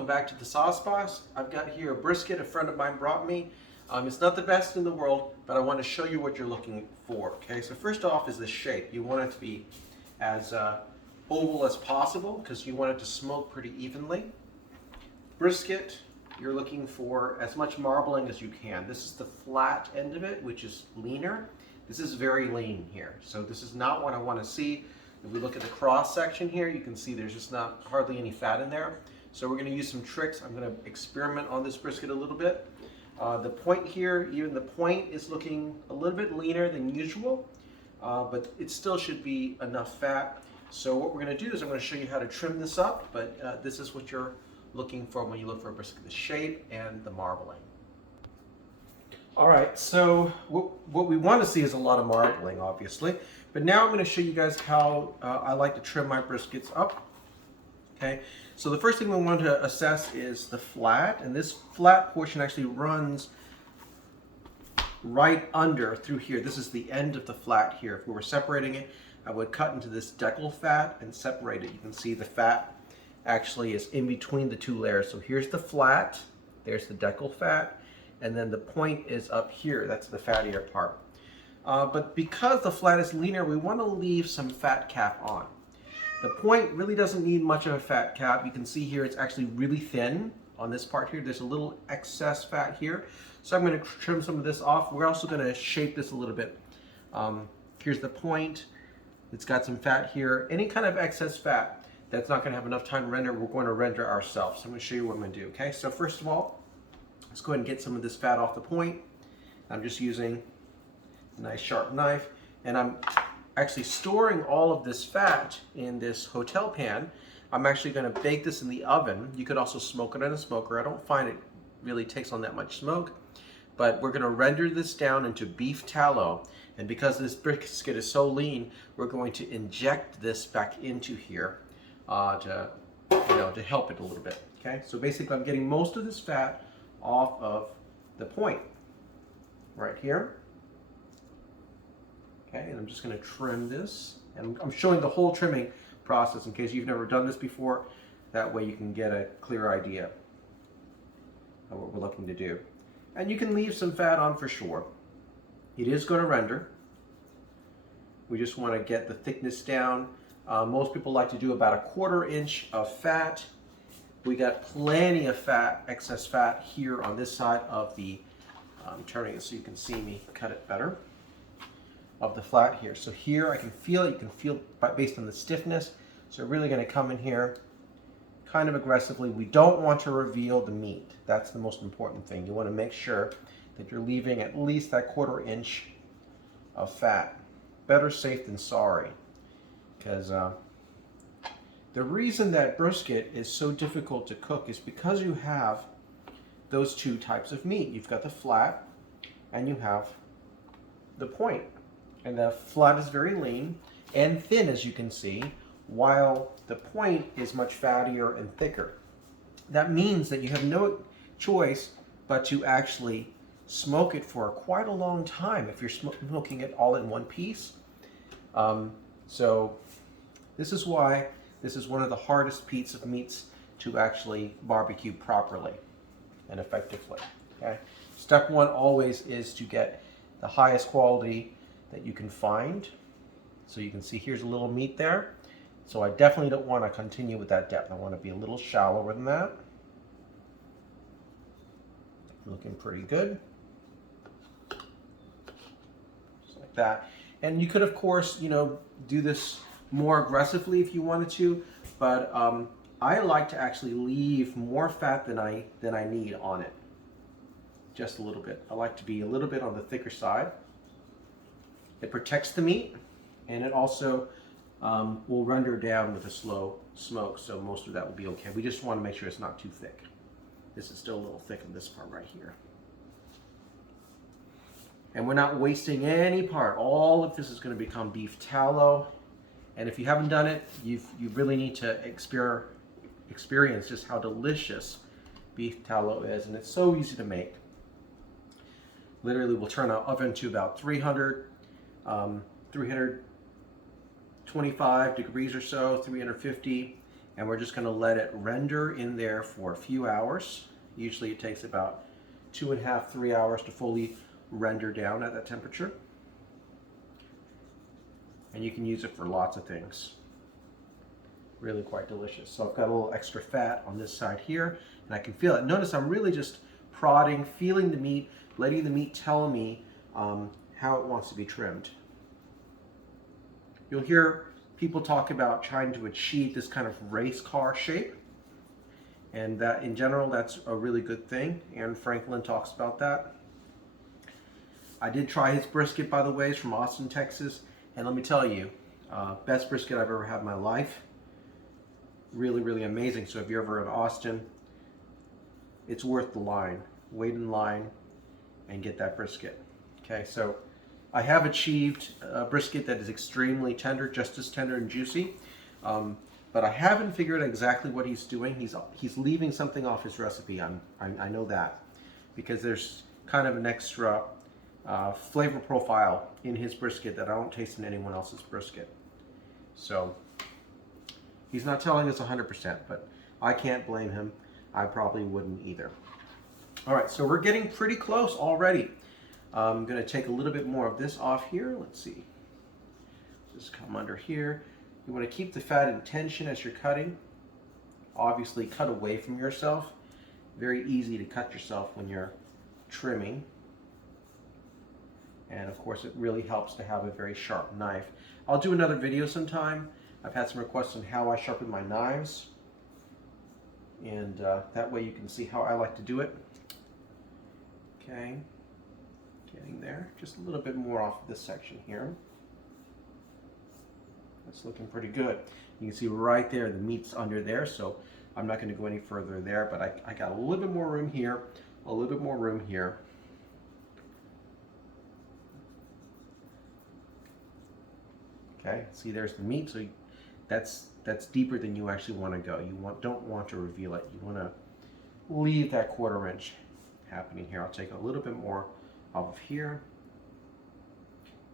welcome back to the Sauce Box. I've got here a brisket a friend of mine brought me. It's not the best in the world, but I want to show you what you're looking for. Okay, so first off is the shape. You want it to be as oval as possible because you want it to smoke pretty evenly. Brisket, you're looking for as much marbling as you can. This is the flat end of it, which is leaner. This is very lean here, so this is not what I want to see. If we look at the cross section here, you can see there's just not hardly any fat in there. So we're going to use some tricks. I'm going to experiment on this brisket a little bit. The point here, even the point is looking a little bit leaner than usual, but it still should be enough fat. So what we're going to do is I'm going to show you how to trim this up, but this is what you're looking for when you look for a brisket, the shape and the marbling. All right, so what we want to see is a lot of marbling, obviously. But now I'm going to show you guys how I like to trim my briskets up. Okay, so the first thing we want to assess is the flat, and this flat portion actually runs right under through here. This is the end of the flat here. If we were separating it, I would cut into this deckle fat and separate it. You can see the fat actually is in between the two layers. So here's the flat, there's the deckle fat, and then the point is up here. That's the fattier part. But because the flat is leaner, we want to leave some fat cap on. The point really doesn't need much of a fat cap. You can see here it's actually really thin on this part here. There's a little excess fat here. So I'm going to trim some of this off. We're also going to shape this a little bit. Here's the point. It's got some fat here. Any kind of excess fat that's not going to have enough time to render, we're going to render ourselves. So I'm going to show you what I'm going to do. Okay, so first of all, let's go ahead and get some of this fat off the point. I'm just using a nice sharp knife, and I'm actually storing all of this fat in this hotel pan. I'm actually going to bake this in the oven. You could also smoke it in a smoker. I don't find it really takes on that much smoke, but we're going to render this down into beef tallow. And because this brisket is so lean, we're going to inject this back into here to help it a little bit. Okay, so basically I'm getting most of this fat off of the point right here. Okay, and I'm just going to trim this, and I'm showing the whole trimming process in case you've never done this before. That way you can get a clear idea of what we're looking to do. And you can leave some fat on for sure. It is going to render. We just want to get the thickness down. Most people like to do about 1/4 inch of fat. We got plenty of fat, excess fat here on this side of the, I'm turning it so you can see me cut it better, of the flat here. So here I can feel it, you can feel based on the stiffness. So we're really going to come in here kind of aggressively. We don't want to reveal the meat. That's the most important thing. You want to make sure that you're leaving at least that 1/4 inch of fat. Better safe than sorry. Because the reason that brisket is so difficult to cook is because you have those two types of meat. You've got the flat and you have the point. And the flat is very lean and thin, as you can see, while the point is much fattier and thicker. That means that you have no choice but to actually smoke it for quite a long time if you're smoking it all in one piece. So this is why this is one of the hardest pieces of meats to actually barbecue properly and effectively. Okay? Step one always is to get the highest quality that you can find. So you can see here's a little meat there. So I definitely don't want to continue with that depth. I want to be a little shallower than that. Looking pretty good. Just like that. And you could, of course, do this more aggressively if you wanted to, but I like to actually leave more fat than I need on it. Just a little bit. I like to be a little bit on the thicker side. It protects the meat, and it also will render down with a slow smoke, so most of that will be okay. We just want to make sure it's not too thick. This is still a little thick in this part right here. And we're not wasting any part. All of this is going to become beef tallow. And if you haven't done it, you really need to experience just how delicious beef tallow is. And it's so easy to make. Literally, we'll turn our oven to about 325 degrees or so, 350, and we're just going to let it render in there for a few hours. Usually it takes about 2.5 to 3 hours to fully render down at that temperature. And you can use it for lots of things. Really quite delicious. So I've got a little extra fat on this side here, and I can feel it. Notice I'm really just prodding, feeling the meat, letting the meat tell me how it wants to be trimmed. You'll hear people talk about trying to achieve this kind of race car shape, and that in general that's a really good thing. Aaron Franklin talks about that. I did try his brisket, by the way. It's from Austin, Texas, and let me tell you, best brisket I've ever had in my life. Really, really amazing. So if you're ever in Austin, it's worth the line. Wait in line and get that brisket. Okay, so I have achieved a brisket that is extremely tender, just as tender and juicy, but I haven't figured out exactly what he's doing. He's leaving something off his recipe. I know that, because there's kind of an extra flavor profile in his brisket that I don't taste in anyone else's brisket. So he's not telling us 100%, but I can't blame him. I probably wouldn't either. All right, so we're getting pretty close already. I'm going to take a little bit more of this off here. Let's see. Just come under here. You want to keep the fat in tension as you're cutting. Obviously, cut away from yourself. Very easy to cut yourself when you're trimming. And of course, it really helps to have a very sharp knife. I'll do another video sometime. I've had some requests on how I sharpen my knives. And that way you can see how I like to do it. Okay. Getting there. Just a little bit more off of this section here. That's looking pretty good. You can see right there the meat's under there, so I'm not going to go any further there, but I got a little bit more room here, a little bit more room here. Okay, see there's the meat, so that's deeper than you actually want to go. You don't want to reveal it. You want to leave that 1/4 inch happening here. I'll take a little bit more off of here,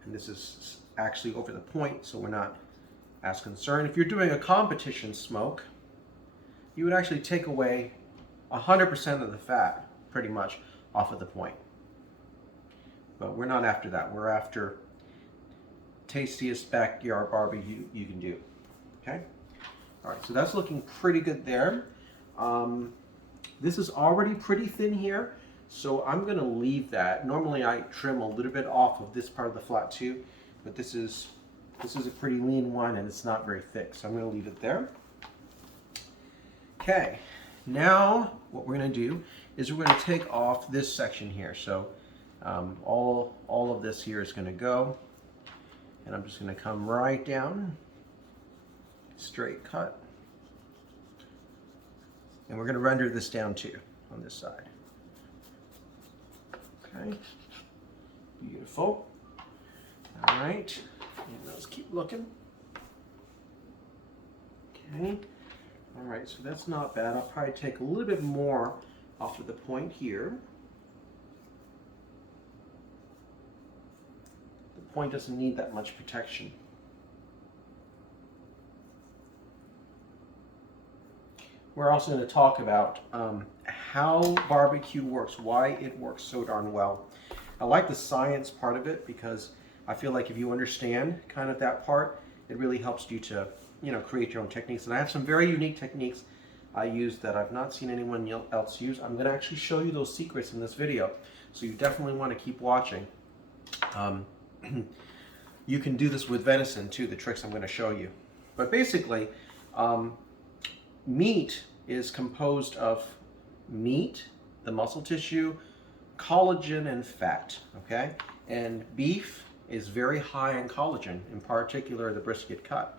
and this is actually over the point, so we're not as concerned. If you're doing a competition smoke, you would actually take away 100% of the fat pretty much off of the point, but we're not after that. We're after tastiest backyard barbecue you can do. Okay, all right, so that's looking pretty good there. This is already pretty thin here, so I'm going to leave that. Normally I trim a little bit off of this part of the flat too, but this is a pretty lean one and it's not very thick, so I'm going to leave it there. Okay, now what we're going to do is we're going to take off this section here. So all of this here is going to go, and I'm just going to come right down, straight cut, and we're going to render this down too on this side. Okay, beautiful. All right, and let's keep looking. Okay, all right, so that's not bad. I'll probably take a little bit more off of the point here. The point doesn't need that much protection. We're also going to talk about how barbecue works, why it works so darn well. I like the science part of it because I feel like if you understand kind of that part, it really helps you to, create your own techniques. And I have some very unique techniques I use that I've not seen anyone else use. I'm going to actually show you those secrets in this video, so you definitely want to keep watching. You can do this with venison too, the tricks I'm going to show you. But basically, meat is composed of meat, the muscle tissue, collagen, and fat, okay? And beef is very high in collagen, in particular the brisket cut.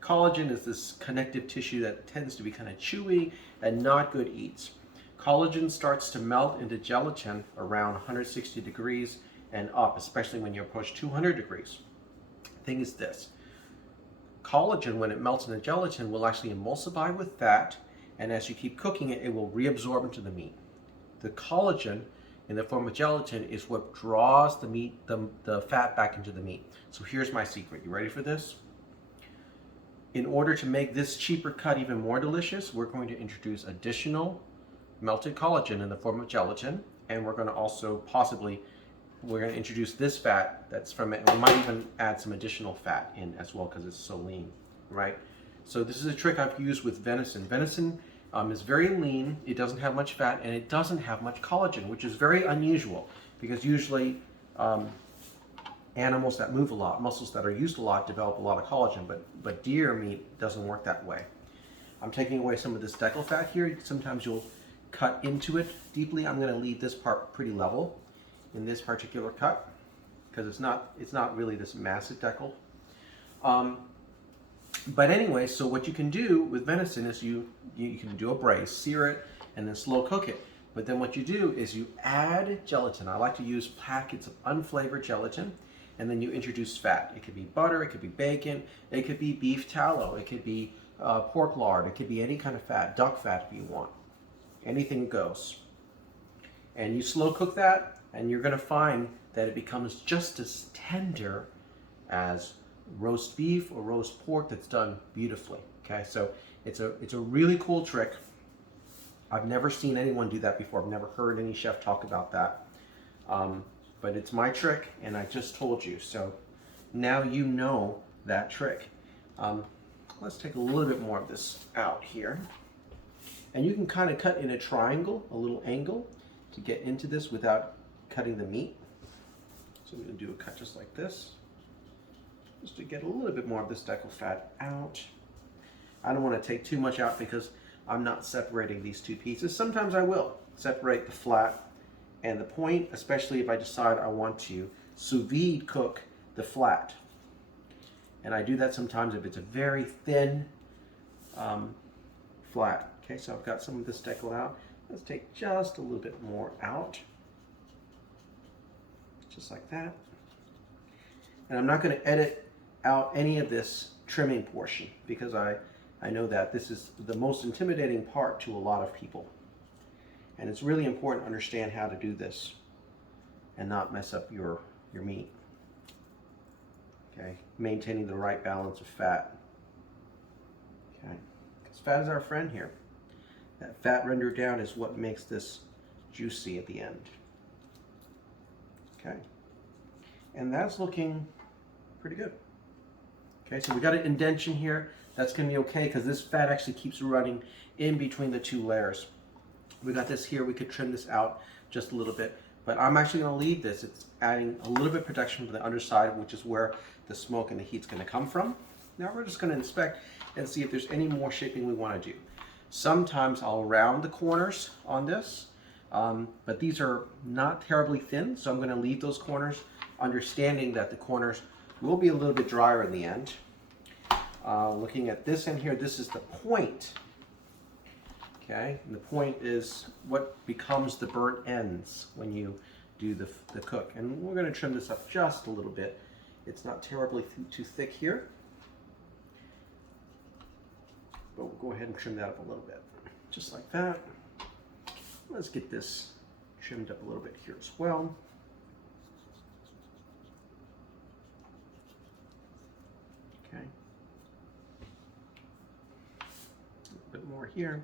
Collagen is this connective tissue that tends to be kind of chewy and not good eats. Collagen starts to melt into gelatin around 160 degrees and up, especially when you approach 200 degrees. The thing is this: collagen, when it melts into gelatin, will actually emulsify with fat, and as you keep cooking it, it will reabsorb into the meat. The collagen in the form of gelatin is what draws the meat, the fat back into the meat. So here's my secret. You ready for this? in order to make this cheaper cut even more delicious, we're going to introduce additional melted collagen in the form of gelatin, and we're going to also we're going to introduce this fat that's from it, and we might even add some additional fat in as well because it's so lean, right? So this is a trick I've used with venison. Venison is very lean, it doesn't have much fat, and it doesn't have much collagen, which is very unusual because usually animals that move a lot, muscles that are used a lot, develop a lot of collagen, but deer meat doesn't work that way. I'm taking away some of this deckle fat here. Sometimes you'll cut into it deeply. I'm going to leave this part pretty level in this particular cut because it's not really this massive deckle. But anyway, so what you can do with venison is you can do a braise, sear it, and then slow cook it. But then what you do is you add gelatin. I like to use packets of unflavored gelatin, and then you introduce fat. It could be butter, it could be bacon, it could be beef tallow, it could be pork lard, it could be any kind of fat, duck fat if you want. Anything goes. And you slow cook that, and you're going to find that it becomes just as tender as roast beef or roast pork that's done beautifully. Okay, so it's a really cool trick. I've never seen anyone do that before. I've never heard any chef talk about that. But it's my trick, and I just told you. So now you know that trick. Let's take a little bit more of this out here. And you can kind of cut in a triangle, a little angle, to get into this without cutting the meat. So I'm going to do a cut just like this, just to get a little bit more of this deckle fat out. I don't want to take too much out because I'm not separating these two pieces. Sometimes I will separate the flat and the point, especially if I decide I want to sous vide cook the flat. And I do that sometimes if it's a very thin flat. Okay, so I've got some of this deckle out. Let's take just a little bit more out. Just like that. And I'm not going to edit out any of this trimming portion because I know that this is the most intimidating part to a lot of people. And it's really important to understand how to do this and not mess up your meat. Okay, maintaining the right balance of fat. Okay, because fat is our friend here. That fat rendered down is what makes this juicy at the end. Okay, and that's looking pretty good. Okay, so we got an indention here. That's going to be okay because this fat actually keeps running in between the two layers. We got this here. We could trim this out just a little bit, but I'm actually going to leave this. It's adding a little bit of protection for the underside, which is where the smoke and the heat's going to come from. Now we're just going to inspect and see if there's any more shaping we want to do. Sometimes I'll round the corners on this, but these are not terribly thin, so I'm going to leave those corners, understanding that the corners will be a little bit drier in the end. Looking at this end here, this is the point. Okay, and the point is what becomes the burnt ends when you do the cook. And we're going to trim this up just a little bit. It's not terribly too thick here, but we'll go ahead and trim that up a little bit, just like that. Let's get this trimmed up a little bit here as well. Okay, a little bit more here.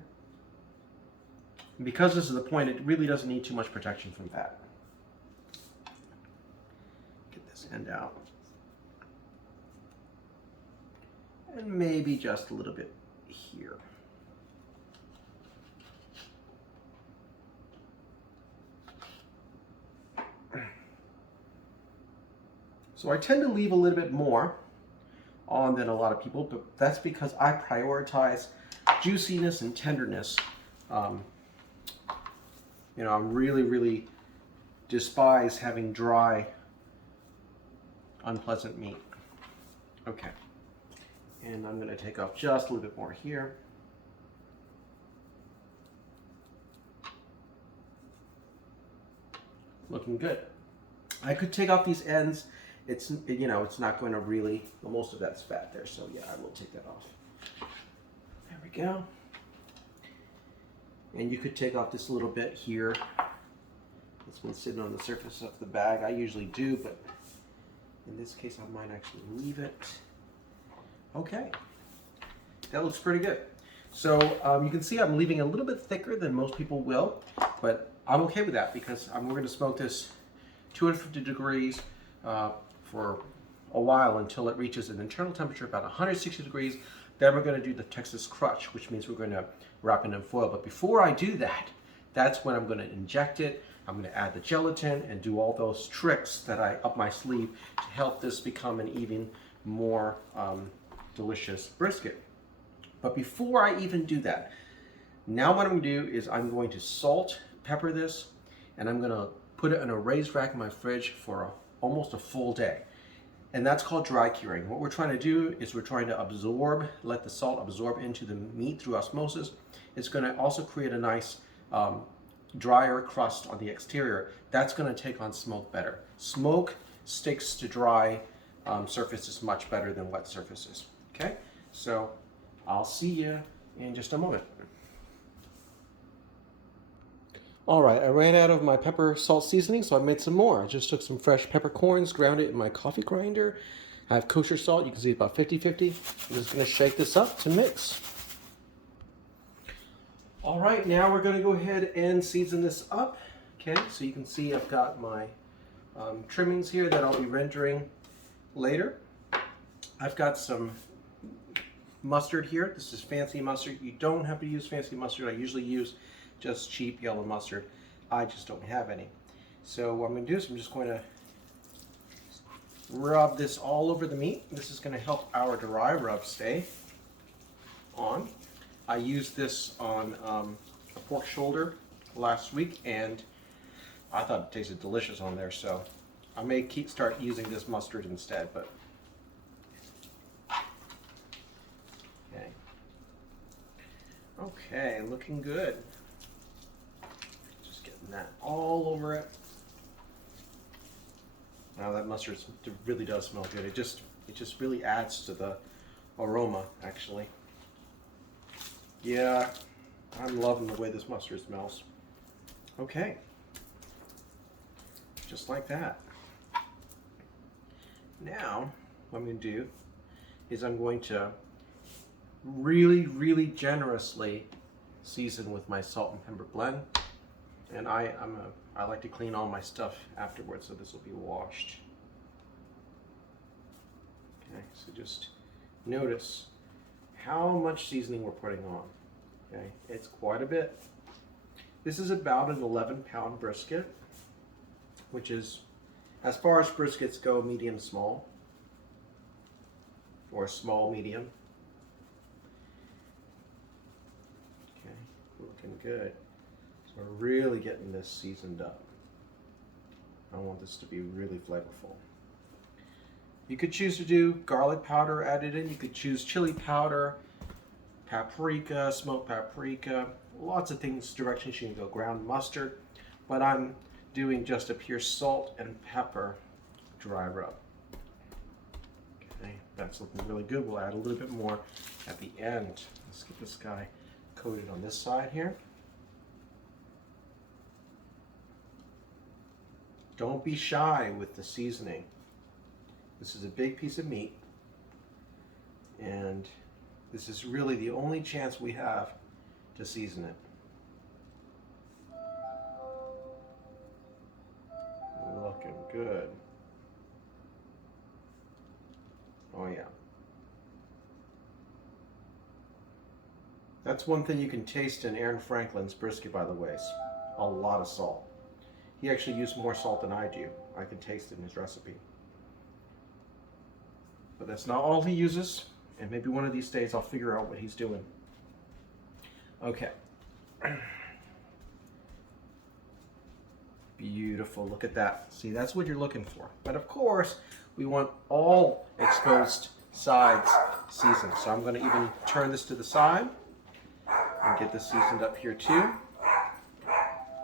And because this is the point, it really doesn't need too much protection from fat. Get this end out. And maybe just a little bit here. So I tend to leave a little bit more on than a lot of people, but that's because I prioritize juiciness and tenderness. You know, I really despise having dry, unpleasant meat. Okay. And I'm going to take off just a little bit more here. Looking good. I could take off these ends. It's, you know, it's not going to really, most of that's fat there, so yeah, I will take that off. There we go. And you could take off this little bit here. This one's sitting on the surface of the bag. I usually do, but in this case I might actually leave it. Okay, That looks pretty good. So you can see I'm leaving a little bit thicker than most people will, but I'm okay with that because we're going to smoke this 250 degrees for a while until it reaches an internal temperature about 160 degrees. Then we're going to do the Texas crutch, which means we're going to wrap it in foil. But before I do that, that's when I'm going to inject it. I'm going to add the gelatin and do all those tricks that I up my sleeve to help this become an even more delicious brisket. But before I even do that, now what I'm going to do is I'm going to salt, pepper this, and I'm going to put it in a raised rack in my fridge for almost a full day. And that's called dry curing. What we're trying to do is we're trying to absorb, let the salt absorb into the meat through osmosis. It's going to also create a nice drier crust on the exterior. That's going to take on smoke better. Smoke sticks to dry surfaces much better than wet surfaces. Okay, so I'll see you in just a moment. All right, I ran out of my pepper salt seasoning, so I made some more. I just took some fresh peppercorns, ground it in my coffee grinder. I have kosher salt. You can see it's about 50-50. I'm just going to shake this up to mix. All right, now we're going to go ahead and season this up. Okay, so you can see I've got my trimmings here that I'll be rendering later. I've got some mustard here. This is fancy mustard. You don't have to use fancy mustard. I usually use just cheap yellow mustard. I just don't have any. So what I'm going to do is I'm just going to rub this all over the meat. This is going to help our dry rub stay on. I used this on a pork shoulder last week and I thought it tasted delicious on there, so I may start using this mustard instead. But okay, looking good. Just getting that all over it. Now that mustard really does smell good. It just really adds to the aroma, actually. Yeah, I'm loving the way this mustard smells. Okay, just like that. Now, what I'm going to do is I'm going to really generously season with my salt and pepper blend. And I like to clean all my stuff afterwards, so this will be washed. Okay, so just notice how much seasoning we're putting on. Okay, it's quite a bit. This is about an 11-pound brisket, which is, as far as briskets go, medium small or small medium. Okay, looking good. So we're really getting this seasoned up. I want this to be really flavorful. You could choose to do garlic powder added in. You could choose chili powder, paprika, smoked paprika, lots of things, directions you can go, ground mustard, but I'm doing just a pure salt and pepper dry rub. Okay, that's looking really good. We'll add a little bit more at the end. Let's get this guy coated on this side here. Don't be shy with the seasoning. This is a big piece of meat, and this is really the only chance we have to season it. Looking good. Oh yeah. That's one thing you can taste in Aaron Franklin's brisket, by the way. It's a lot of salt. He actually used more salt than I do. I can taste it in his recipe. But that's not all he uses, and maybe one of these days I'll figure out what he's doing. Okay. Beautiful, look at that. See, that's what you're looking for. But of course, we want all exposed sides seasoned. So I'm going to even turn this to the side and get this seasoned up here too.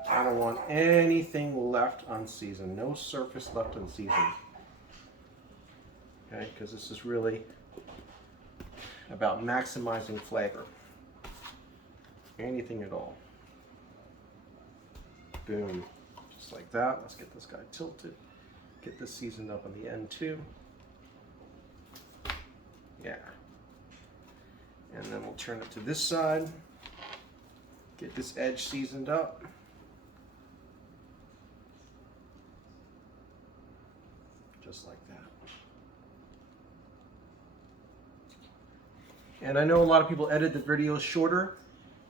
I don't want anything left unseasoned, no surface left unseasoned. Okay, because this is really about maximizing flavor. Anything at all. Boom. Just like that. Let's get this guy tilted. Get this seasoned up on the end too. Yeah. And then we'll turn it to this side. Get this edge seasoned up. Just like that. And I know a lot of people edit the videos shorter,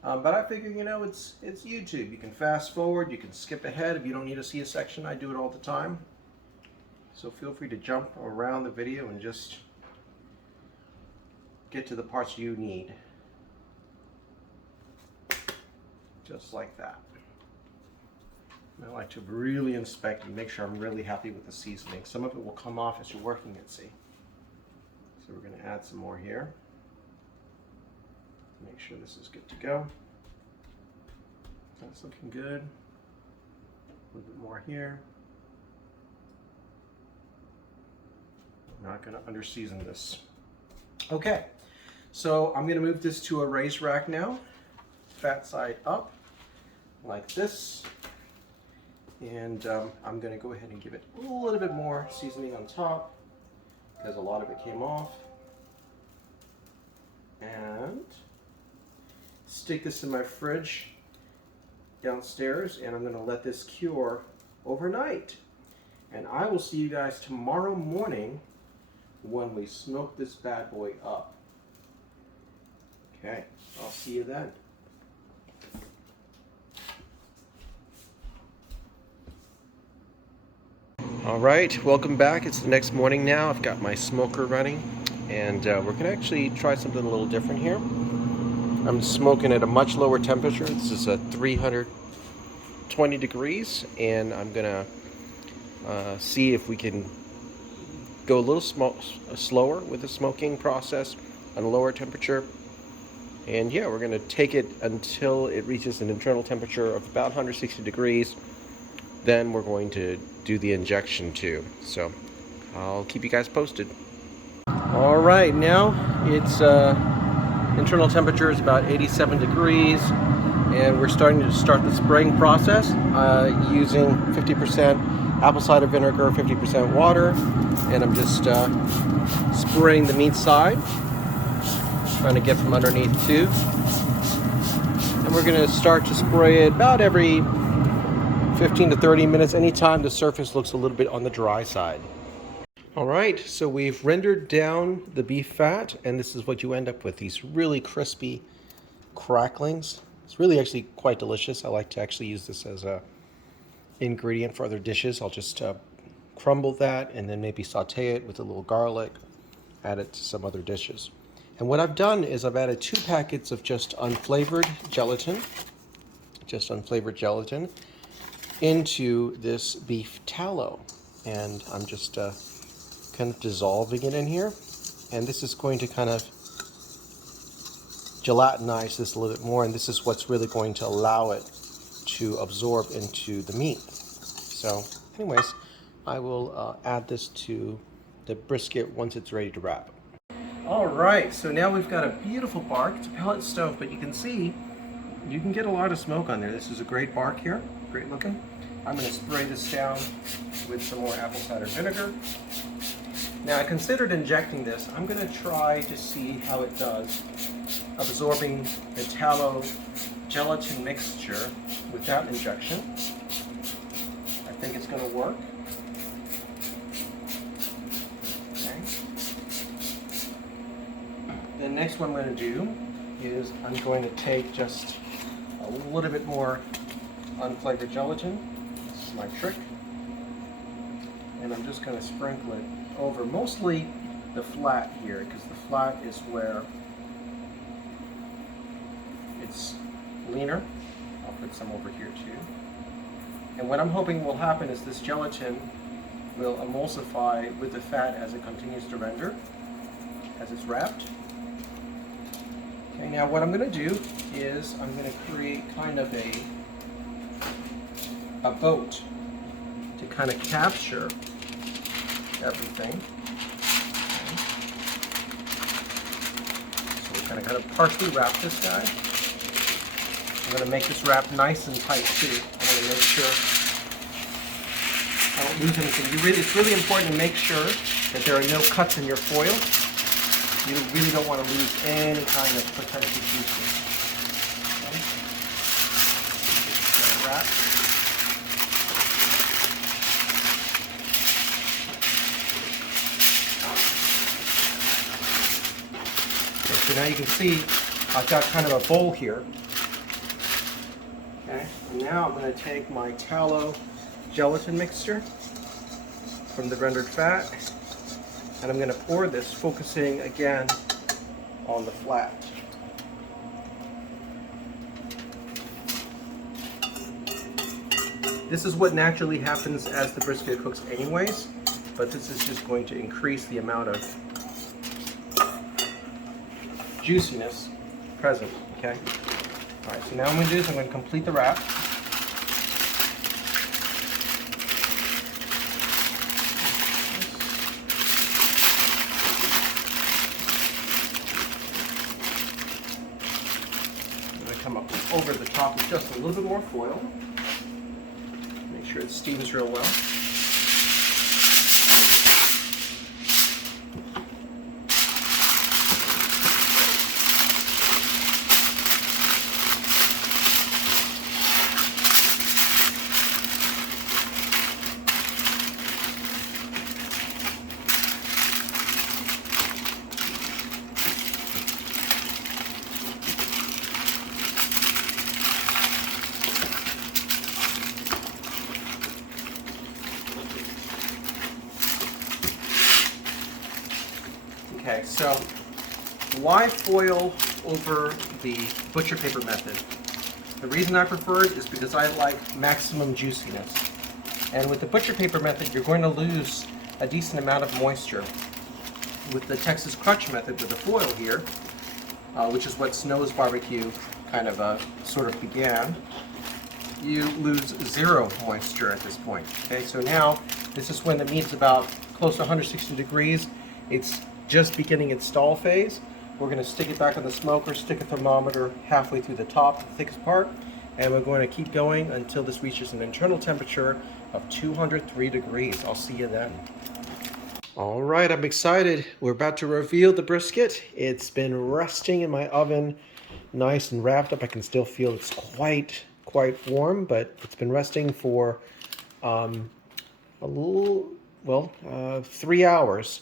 but I figure, you know, it's YouTube. You can fast forward, you can skip ahead if you don't need to see a section. I do it all the time. So feel free to jump around the video and just get to the parts you need. Just like that. I like to really inspect and make sure I'm really happy with the seasoning. Some of it will come off as you're working it, see? So we're going to add some more here. Make sure this is good to go. That's looking good. A little bit more here. I'm not going to under-season this. Okay, so I'm going to move this to a raised rack now. Fat side up, like this. And I'm going to go ahead and give it a little bit more seasoning on top, because a lot of it came off. And stick this in my fridge downstairs, and I'm going to let this cure overnight. And I will see you guys tomorrow morning when we smoke this bad boy up. Okay, I'll see you then. All right, welcome back. It's the next morning now. I've got my smoker running, and we're going to actually try something a little different here. I'm smoking at a much lower temperature. This is a 320 degrees, and I'm gonna see if we can go a little slower with the smoking process at a lower temperature. And yeah, we're gonna take it until it reaches an internal temperature of about 160 degrees. Then we're going to do the injection too. So I'll keep you guys posted. All right, now it's internal temperature is about 87 degrees, and we're starting to start the spraying process using 50% apple cider vinegar, 50% water, and I'm just spraying the meat side, trying to get from underneath too. And we're going to start to spray it about every 15 to 30 minutes, anytime the surface looks a little bit on the dry side. All right, so we've rendered down the beef fat, and this is what you end up with, these really crispy cracklings. It's really actually quite delicious. I like to actually use this as a ingredient for other dishes. I'll just crumble that and then maybe saute it with a little garlic, add it to some other dishes. And what I've done is I've added 2 packets of just unflavored gelatin into this beef tallow, and I'm just kind of dissolving it in here, and this is going to kind of gelatinize this a little bit more, and this is what's really going to allow it to absorb into the meat. So anyways, I will add this to the brisket once it's ready to wrap. All right, so now we've got a beautiful bark. It's a pellet stove, but you can see you can get a lot of smoke on there. This is a great bark here, great looking. I'm going to spray this down with some more apple cider vinegar. Now I considered injecting this. I'm going to try to see how it does absorbing the tallow gelatin mixture without injection. I think it's going to work. Okay. The next one I'm going to do is I'm going to take just a little bit more unflavored gelatin. This is my trick. And I'm just going to sprinkle it over mostly the flat here, because the flat is where it's leaner. I'll put some over here too. And what I'm hoping will happen is this gelatin will emulsify with the fat as it continues to render, as it's wrapped. Okay, now what I'm going to do is I'm going to create kind of a boat to kind of capture everything. Okay. So we're going to kind of partially wrap this guy. I'm going to make this wrap nice and tight too. I want to make sure I don't lose anything. It's really important to make sure that there are no cuts in your foil. You really don't want to lose any kind of potential juices. Okay. Wrap. Okay, so now you can see I've got kind of a bowl here. Okay, and now I'm going to take my tallow gelatin mixture from the rendered fat, and I'm going to pour this, focusing again on the flat. This is what naturally happens as the brisket cooks anyways, but this is just going to increase the amount of juiciness present, okay? All right, so now what I'm going to do is I'm going to complete the wrap. I'm going to come up over the top with just a little bit more foil. Make sure it steams real well. Okay, so why foil over the butcher paper method? The reason I prefer it is because I like maximum juiciness. And with the butcher paper method, you're going to lose a decent amount of moisture. With the Texas Crunch method with the foil here, which is what Snow's barbecue kind of sort of began, you lose zero moisture at this point. Okay, so now this is when the meat's about close to 160 degrees. It's just beginning its stall phase. We're going to stick it back on the smoker, stick a thermometer halfway through the top, the thickest part, and we're going to keep going until this reaches an internal temperature of 203 degrees. I'll see you then. All right, I'm excited. We're about to reveal the brisket. It's been resting in my oven, nice and wrapped up. I can still feel it's quite warm, but it's been resting for a little, 3 hours.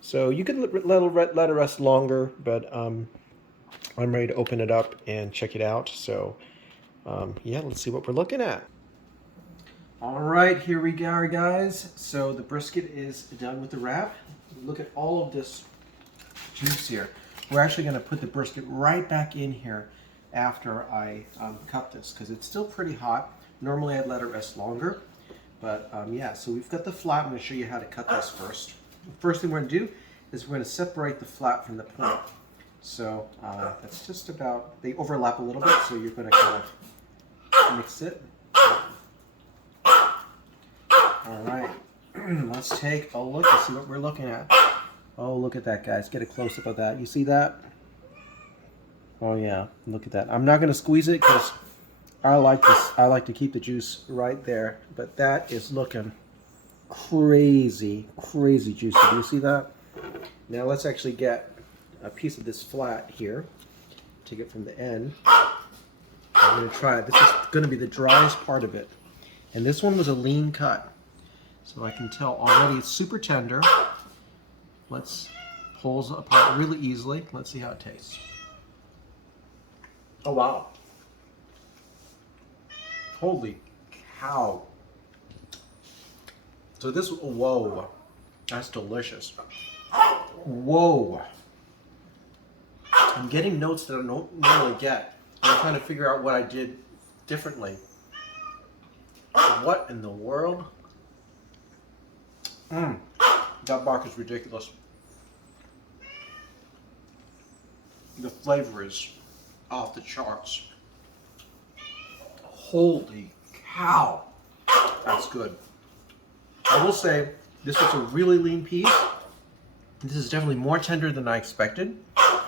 So you can let it rest longer, but I'm ready to open it up and check it out. So yeah, let's see what we're looking at. All right, here we go, guys. So the brisket is done with the wrap. Look at all of this juice here. We're actually going to put the brisket right back in here after I cut this, because it's still pretty hot. Normally I'd let it rest longer, but yeah, so we've got the flat. I'm going to show you how to cut this first. First thing we're going to do is we're going to separate the flat from the point. So that's just about, they overlap a little bit, so you're going to kind of mix it. All right, let's take a look and see what we're looking at. Oh, look at that, guys. Get a close-up of that. You see that? Oh, yeah, look at that. I'm not going to squeeze it because I like this. I like to keep the juice right there, but that is looking crazy juicy. Do you see that? Now let's actually get a piece of this flat here. Take it from the end. I'm going to try it. This is going to be the driest part of it. And this one was a lean cut. So I can tell already it's super tender. Let's pull it apart really easily. Let's see how it tastes. Oh, wow. Holy cow. So this, whoa, that's delicious. Whoa. I'm getting notes that I don't normally get. I'm trying to figure out what I did differently. What in the world? That bark is ridiculous. The flavor is off the charts. Holy cow. That's good. I will say, this was a really lean piece. This is definitely more tender than I expected,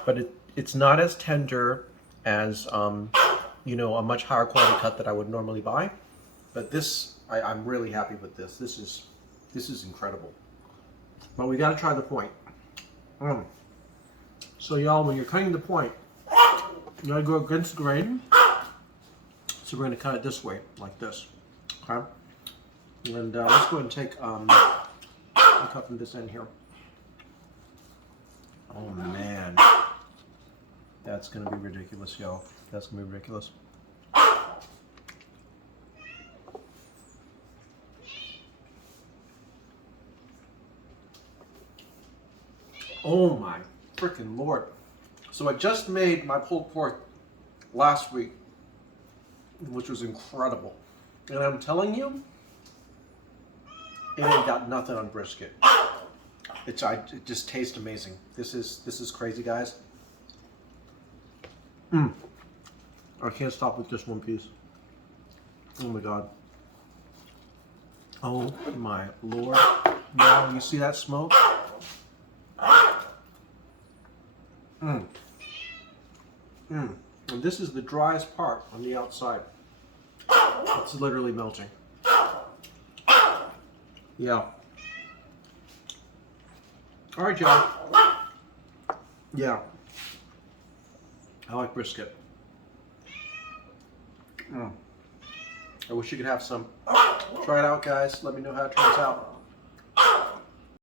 but it's not as tender as, you know, a much higher quality cut that I would normally buy. But this, I'm really happy with this. This is incredible. But we got to try the point. So y'all, when you're cutting the point, you gotta go against the grain. So we're gonna cut it this way, like this. Okay. And let's go ahead and take cut from this end here. Oh man, that's gonna be ridiculous, y'all. That's gonna be ridiculous. Oh my freaking Lord. So I just made my pulled pork last week, which was incredible. And I'm telling you, it ain't got nothing on brisket. It just tastes amazing. This is crazy, guys. I can't stop with just one piece. Oh my God. Oh my Lord. Now you see that smoke? And this is the driest part on the outside. It's literally melting. Yeah. All right, y'all. Yeah. I like brisket. I wish you could have some. Try it out, guys. Let me know how it turns out.